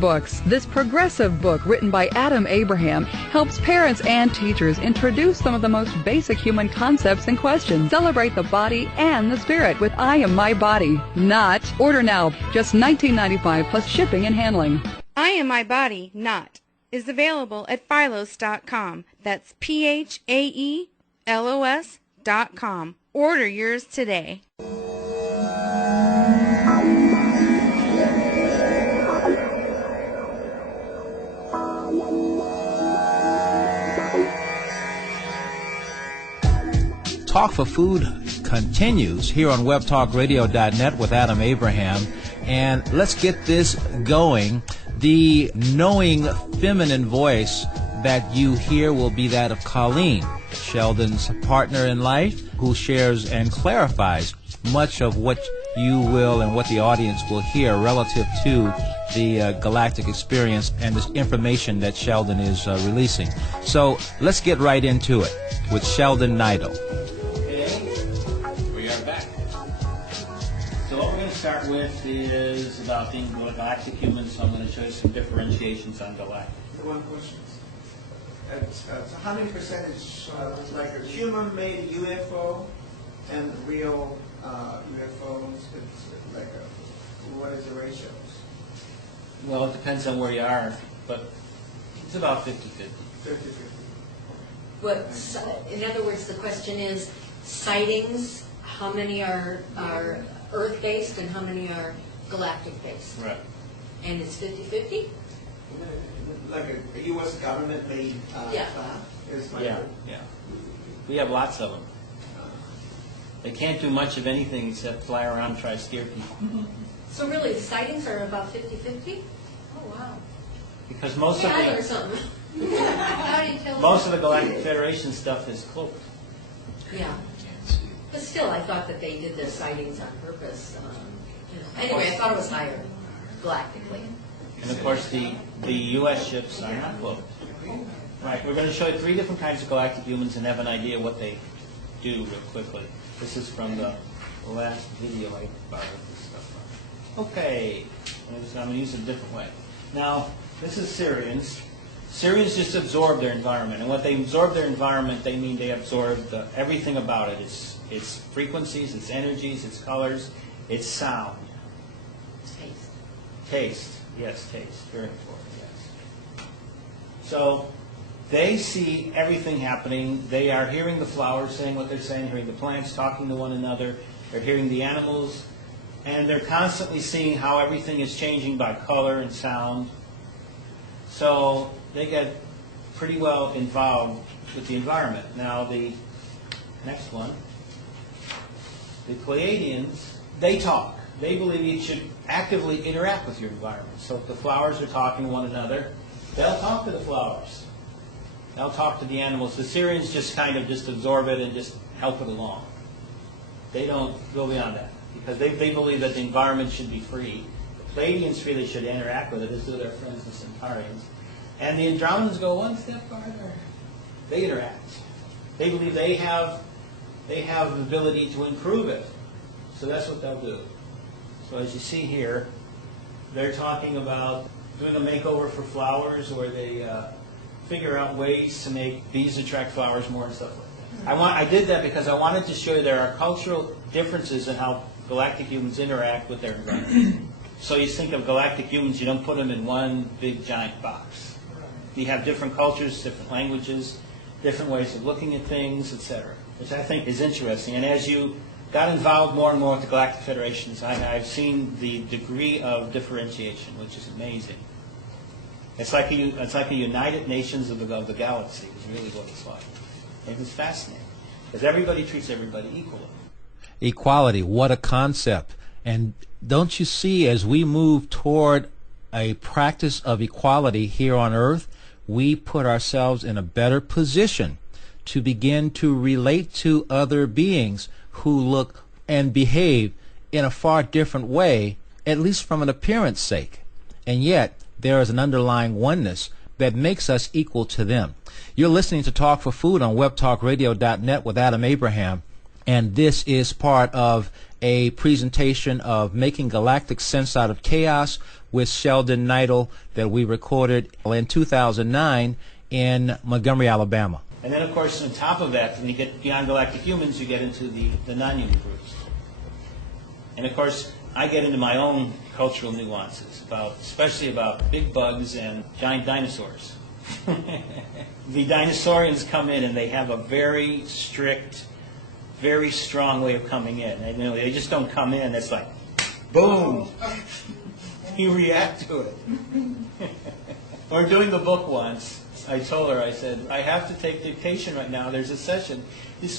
Books. This progressive book, written by Adam Abraham, helps parents and teachers introduce some of the most basic human concepts and questions. Celebrate the body and the spirit with I Am My Body, Not. Order now, just $19.95 plus shipping and handling. I Am My Body, Not is available at Philos.com. That's PHAELOS.com. Order yours today. Talk for Food continues here on webtalkradio.net with Adam Abraham. And let's get this going. The knowing feminine voice that you hear will be that of Colleen, Sheldan's partner in life, who shares and clarifies much of what you will and what the audience will hear relative to the Galactic experience and this information that Sheldan is releasing. So let's get right into it with Sheldan Nidle. Start with is about being galactic humans, so I'm going to show you some differentiations on galactic. One question. So how many percentage, like a human-made UFO and real UFOs, it's like what is the ratios? Well, it depends on where you are, but it's about 50-50. 50-50. In other words, the question is sightings, how many are Earth-based and how many are galactic-based? Right. And it's 50-50? Like a U.S. government-made yeah. Yeah. We have lots of them. They can't do much of anything except fly around and try to scare people. So really, the sightings are about 50-50? Oh, wow. Because most of or something. How do you tell most of the Galactic Federation stuff is cloaked. Yeah. But still, I thought that they did their sightings on purpose. Anyway, I thought it was higher, galactically. And of course, the U.S. ships are not cloaked. Right, we're going to show you 3 different kinds of galactic humans and have an idea what they do real quickly. This is from the last video I borrowed this stuff from. Okay, I'm going to use it a different way. Now, this is Syrians. Syrians just absorb their environment, and what they absorb their environment, they mean they absorb everything about it. Its frequencies, its energies, its colors, its sound. Taste. Taste, yes, taste, very important, yes. So they see everything happening. They are hearing the flowers saying what they're saying, hearing the plants talking to one another. They're hearing the animals, and they're constantly seeing how everything is changing by color and sound. So they get pretty well involved with the environment. Now the next one, the Pleiadians, they talk. They believe you should actively interact with your environment. So if the flowers are talking to one another, they'll talk to the flowers. They'll talk to the animals. The Syrians just kind of just absorb it and just help it along. They don't go beyond that because they believe that the environment should be free. The Pleiadians feel they should interact with it, as do their friends the Centaurians. And the Andromedans go one step farther. They interact. They believe they have the ability to improve it. So that's what they'll do. So as you see here, they're talking about doing a makeover for flowers where they figure out ways to make bees attract flowers more and stuff like that. I did that because I wanted to show you there are cultural differences in how galactic humans interact with their environment. So you think of galactic humans, you don't put them in one big giant box. You have different cultures, different languages, different ways of looking at things, etc., which I think is interesting. And as you got involved more and more with the Galactic Federations, I've seen the degree of differentiation, which is amazing. It's like a United Nations of the galaxy is really what it's like. And it's fascinating because everybody treats everybody equally. Equality, what a concept. And don't you see, as we move toward a practice of equality here on Earth, we put ourselves in a better position to begin to relate to other beings who look and behave in a far different way, at least from an appearance sake. And yet, there is an underlying oneness that makes us equal to them. You're listening to Talk for Food on webtalkradio.net with Adam Abraham. And this is part of a presentation of Making Galactic Sense Out of Chaos with Sheldan Nidle that we recorded in 2009 in Montgomery, Alabama. And then, of course, on top of that, when you get beyond galactic humans, you get into the non-human groups. And, of course, I get into my own cultural nuances, especially about big bugs and giant dinosaurs. The dinosaurians come in, and they have a very strict, very strong way of coming in. They just don't come in. It's like, boom. You react to it. We're doing the book once. I told her, I said, I have to take dictation right now. There's a session.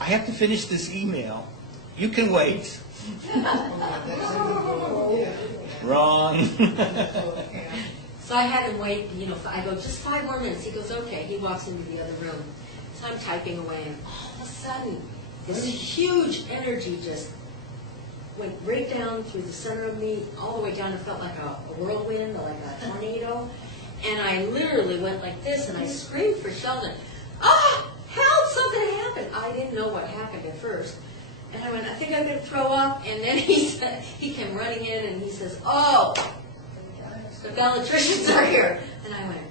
I have to finish this email. You can wait. Wrong. So I had him wait, I go, just 5 more minutes. He goes, okay. He walks into the other room. So I'm typing away, and all of a sudden, this huge energy just went right down through the center of me, all the way down. It felt like a whirlwind, like a tornado. And I literally went like this, and I screamed for Sheldan. Ah, help, something happened. I didn't know what happened at first. And I went, I think I'm going to throw up. And then he came running in, and he says, oh, the Bellatricians are here. And I went,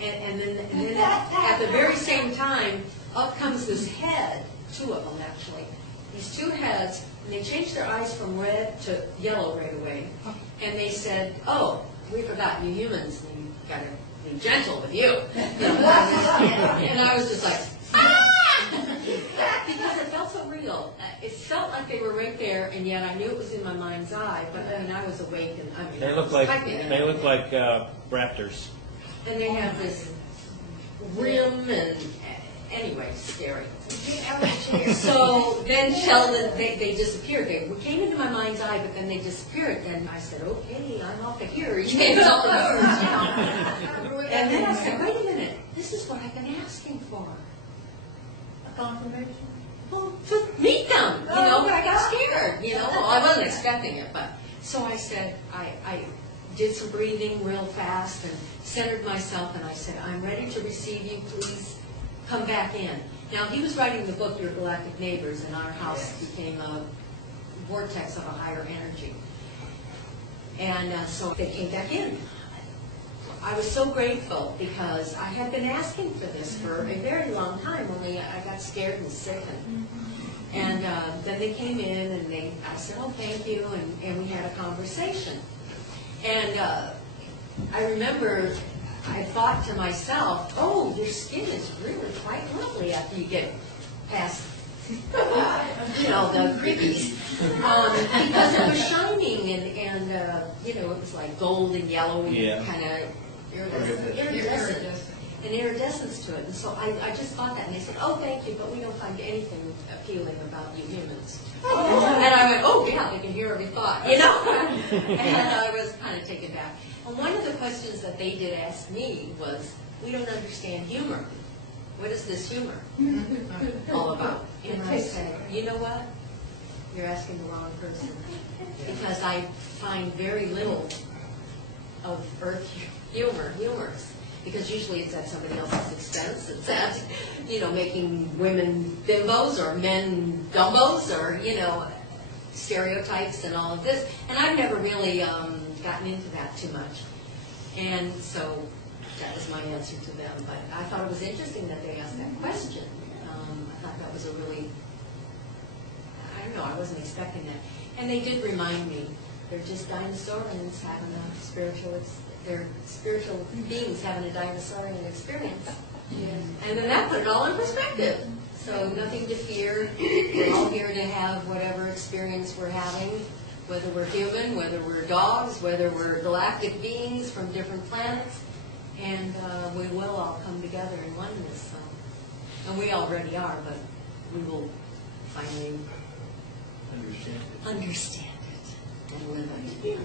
and then at the very same time, up comes this head, 2 of them actually, these 2 heads, and they changed their eyes from red to yellow right away. And they said, oh, we forgot you humans, and you got to be gentle with you. And I was just like, ah! Because it felt so real. It felt like they were right there, and yet I knew it was in my mind's eye, but then I was awake, and I mean, They look like raptors. and they have this rim, and anyway, scary. So then Sheldan, they disappeared. They came into my mind's eye, but then they disappeared. And I said, okay, I'm off of here. You can't help it. And then I said, wait a minute, this is what I've been asking for. A confirmation? Well, to meet them, but I got scared, Well, I wasn't expecting it, but so I said, I did some breathing real fast and centered myself, and I said, I'm ready to receive you, please come back in. Now, he was writing the book, Your Galactic Neighbors, and our house became a vortex of a higher energy. And so they came back in. I was so grateful because I had been asking for this for a very long time, only I got scared and sick. And then they came in, and I said, oh, thank you, and we had a conversation. And I remember I thought to myself, oh, your skin is really quite lovely after you get past, the creepies. Because it was shining, and it was like gold and yellow, kind of iridescence to it. And so I just thought that, and they said, oh, thank you, but we don't find anything appealing about you humans. And I went, oh, yeah, they can hear every thought, And I was kind of taken back. And one of the questions that they did ask me was, we don't understand humor. What is this humor all about? And I said, you know what? You're asking the wrong person. Because I find very little of Earth humorous. Because usually it's at somebody else's expense. It's at, making women bimbos or men dumbos or, stereotypes and all of this. And I've never really gotten into that too much. And so that was my answer to them. But I thought it was interesting that they asked that question. I thought that was a really, I don't know, I wasn't expecting that. And they did remind me, they're just dinosaurians having a they're spiritual beings having a dinosaurian experience. And then that put it all in perspective. So nothing to fear. We're all here to have whatever experience we're having, whether we're human, whether we're dogs, whether we're galactic beings from different planets. And we will all come together in oneness. And we already are, but we will finally understand it and live it.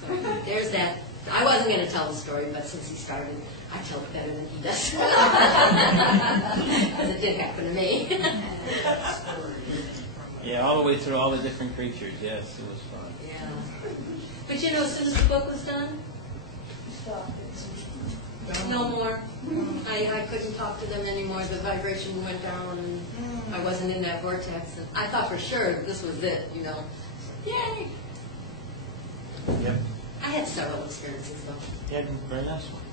So there's that. I wasn't going to tell the story, but since he started, I tell it better than he does. Because it did happen to me. Yeah, all the way through all the different creatures. Yes, it was fun. Yeah. But as soon as the book was done, no more. anymore. I couldn't talk to them anymore. The vibration went down, and I wasn't in that vortex. And I thought for sure this was it, you know. Yay! Yep. I had several experiences though. Yeah, very nice one.